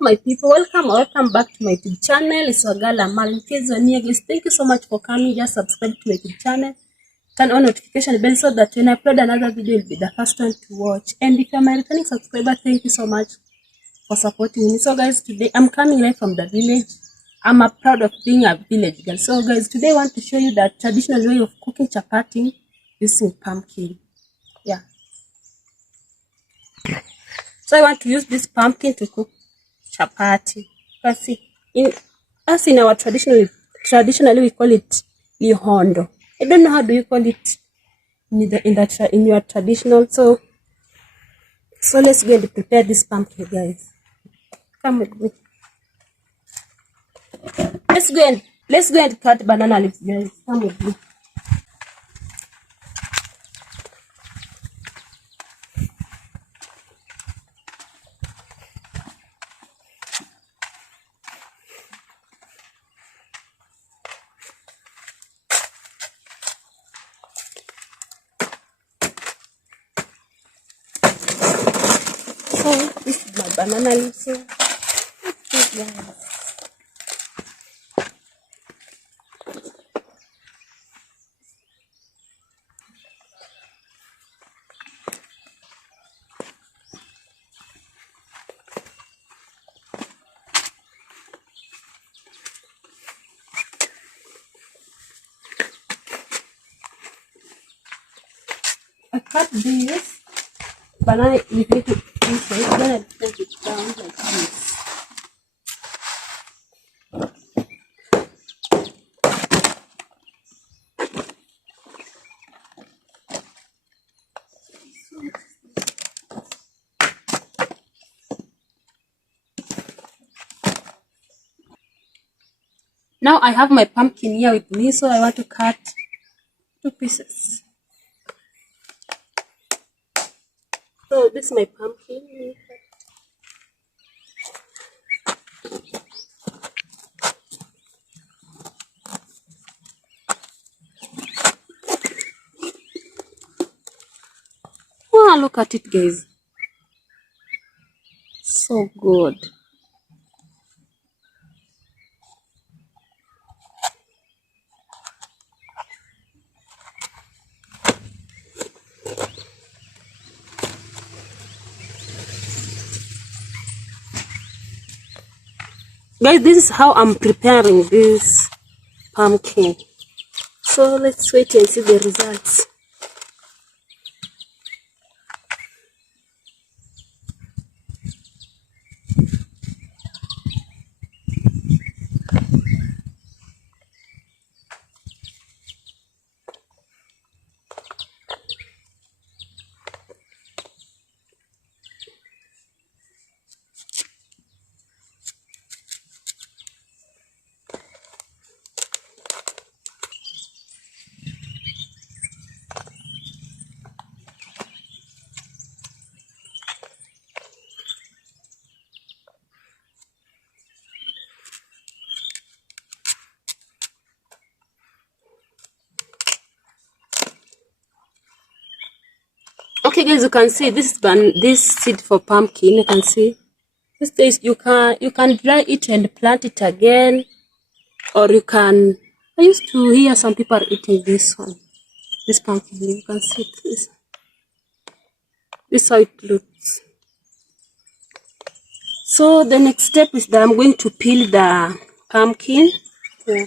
my people? Welcome back to my YouTube channel. It's your girl Amal. In case you're new, guys, thank you so much for coming. Just subscribe to my YouTube channel, turn on notification bell so that when I upload another video, you'll be the first one to watch. And if you're my returning subscriber, thank you so much for supporting me. So guys, today I'm coming live from the village. I'm proud of being a village girl. So guys, today I want to show you the traditional way of cooking chapati using pumpkin. Yeah. So I want to use this pumpkin to cook chapati. Let's see. In our traditionally we call it lihondo. I don't know how do you call it in your traditional. So let's go and prepare this pumpkin, guys. Come with me. Let's go and cut banana leaves, guys. Come with me. So this is my banana leaves. So guys. I cut this banana in little pieces, then I take it down like this. Now I have my pumpkin here with me, so I want to cut 2 pieces. So this is my pumpkin. Oh, look at it, guys. So good. Guys, this is how I'm preparing this pumpkin. So let's wait and see the results. Okay, guys, you can see this seed for pumpkin. You can see this is you can dry it and plant it again, or you can. I used to hear some people are eating this one, this pumpkin. You can see this. This is how it looks. So the next step is that I'm going to peel the pumpkin. Yeah.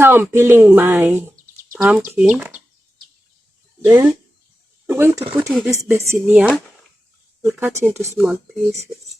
Now I'm peeling my pumpkin. Then I'm going to put in this basin here and cut into small pieces.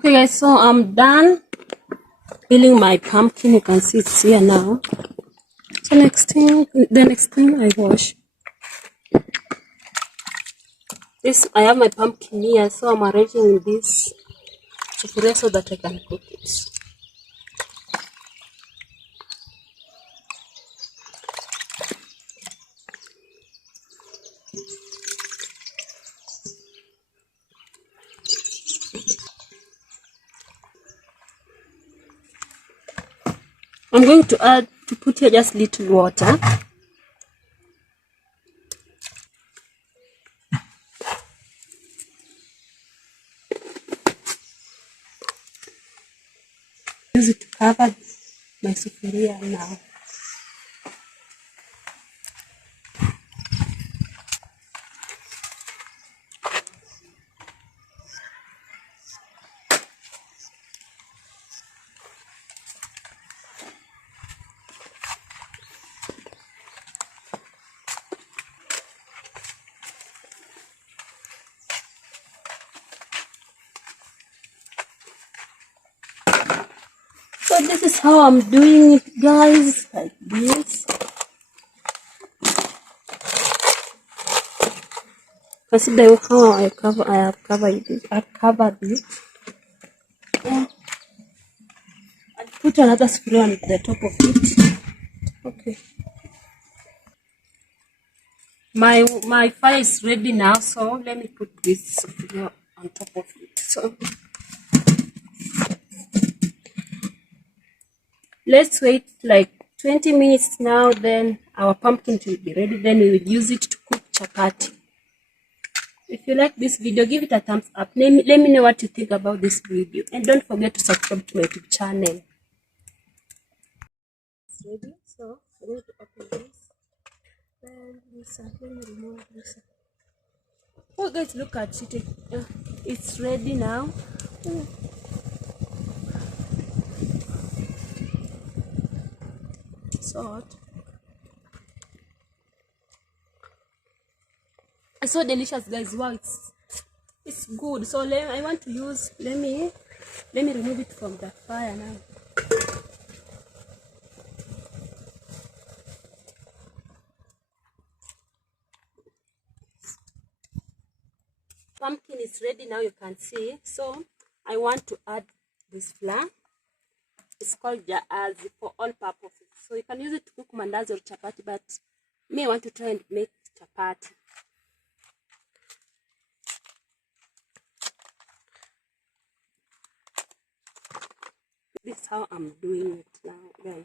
Okay guys, so I'm done peeling my pumpkin. You can see it's here now. So the next thing I wash this. I have my pumpkin here, so I'm arranging in this sufuria so that I can cook it. I'm going to put here just little water. Use it to cover my sufuria now. So this is how I'm doing it, guys, like this. Consider how I have covered it. I've covered it. Yeah. I'll put another spray on the top of it. Okay. My fire is ready now, so let me put this spray on top of it. So let's wait like 20 minutes now, then our pumpkin will be ready. Then we will use it to cook chapati. If you like this video, give it a thumbs up. Let me know what you think about this video. And don't forget to subscribe to my YouTube channel. It's ready, so I'm going to open this. And let me remove this. Oh guys, look at it. It's ready now. So hot. It's so delicious, guys. Wow, it's good. So I want to use. Let me remove it from the fire now. Pumpkin is ready now. You can see. So I want to add this flour. It's called jaazi for all purposes. So you can use it to cook mandazi or chapati, but me I want to try and make chapati. This is how I'm doing it now, guys.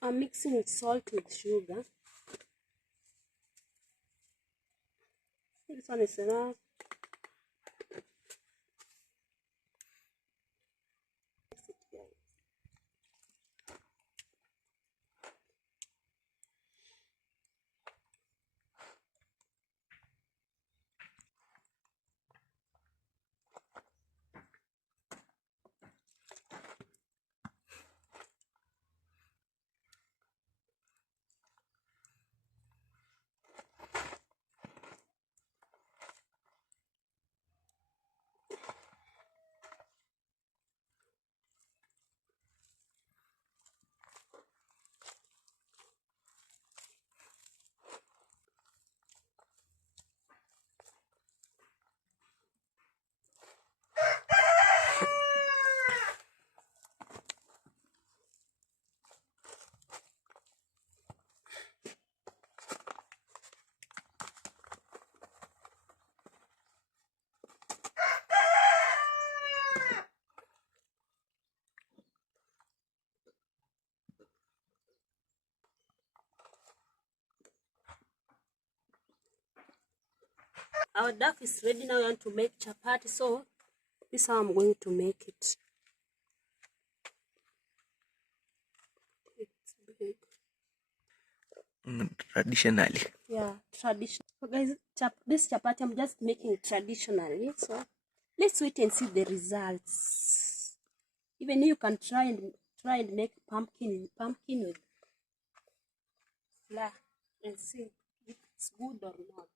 I'm mixing salt with sugar. This one is enough. Our duck is ready now. I want to make chapati, so this is how I'm going to make it. It's big. Traditionally. Yeah, traditional. So guys, this chapati I'm just making it traditionally. So let's wait and see the results. Even you can try and make pumpkin with flour and see if it's good or not.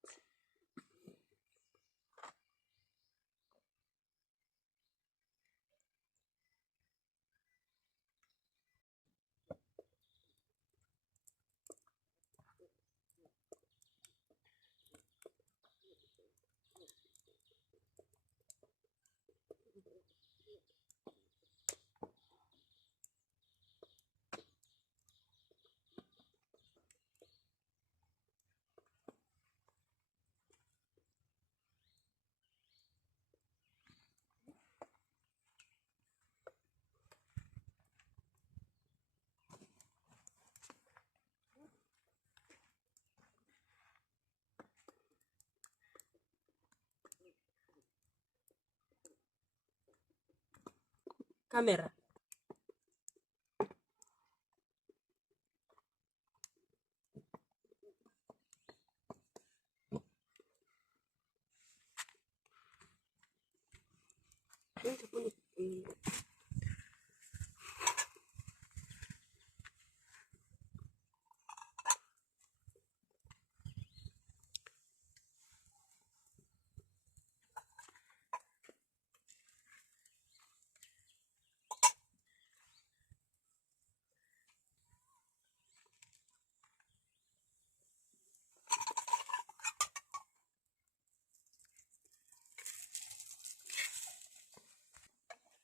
Camera. Going to put it in.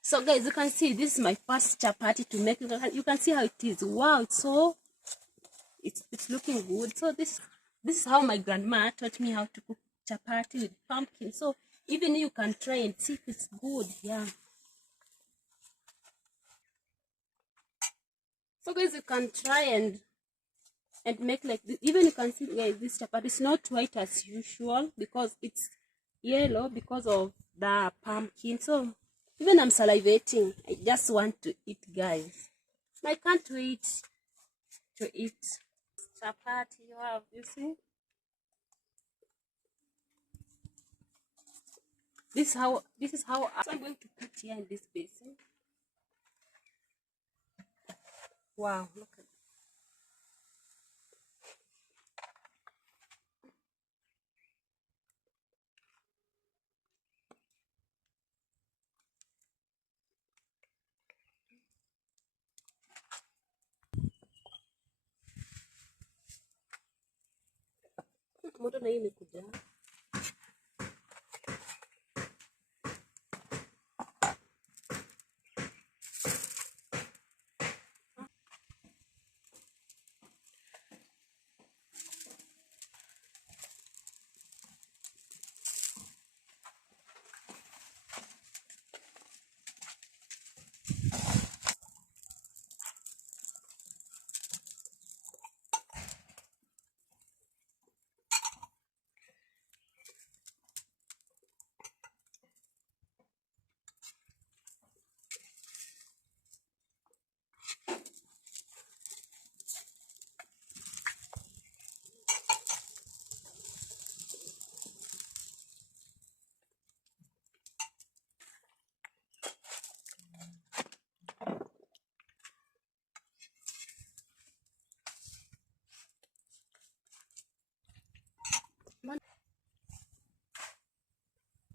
So guys, you can see this is my first chapati to make. You can see how it is. Wow, it's looking good. So this is how my grandma taught me how to cook chapati with pumpkin. So even you can try and see if it's good. Yeah. So guys, you can try and make like this. Even you can see guys, this chapati is not white as usual because it's yellow because of the pumpkin. So even I'm salivating. I just want to eat, guys. I can't wait to eat chapati. You have, you see, this is how I'm going to put here in this basin. Wow, look at moto na hii imekuja.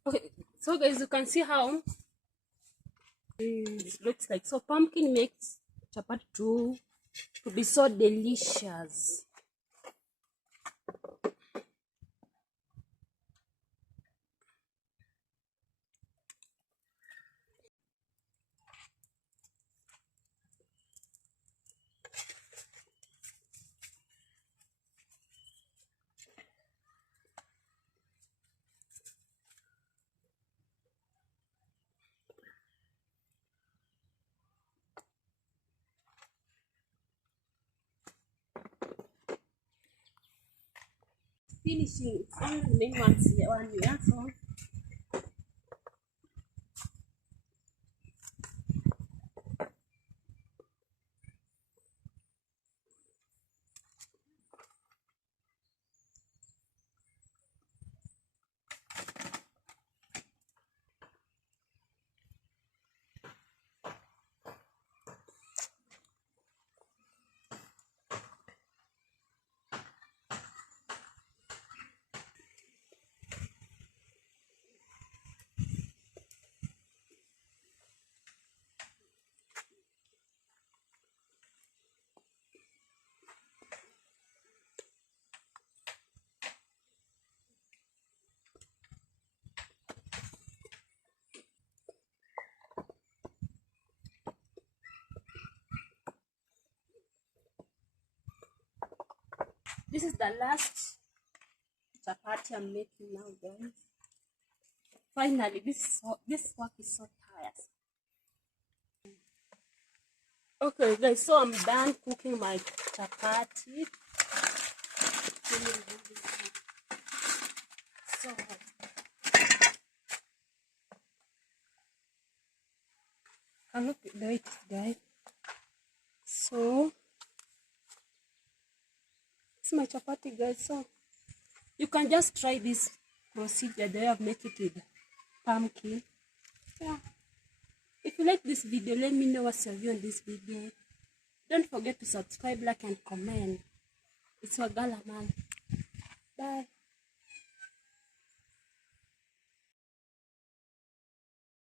Okay, so guys, you can see how it looks like. So pumpkin makes chapati to be so delicious. Finishing, it's only remain one year. So This is the last chapati I'm making now, guys. Finally, this work is so tiresome. Okay, guys, so I'm done cooking my chapati. So hot. And look at it, guys. So it's my chapati, guys. So you can just try this procedure. They have make it with pumpkin. Yeah. If you like this video, let me know what's your view on this video. Don't forget to subscribe, like, and comment. It's your girl, man. Bye.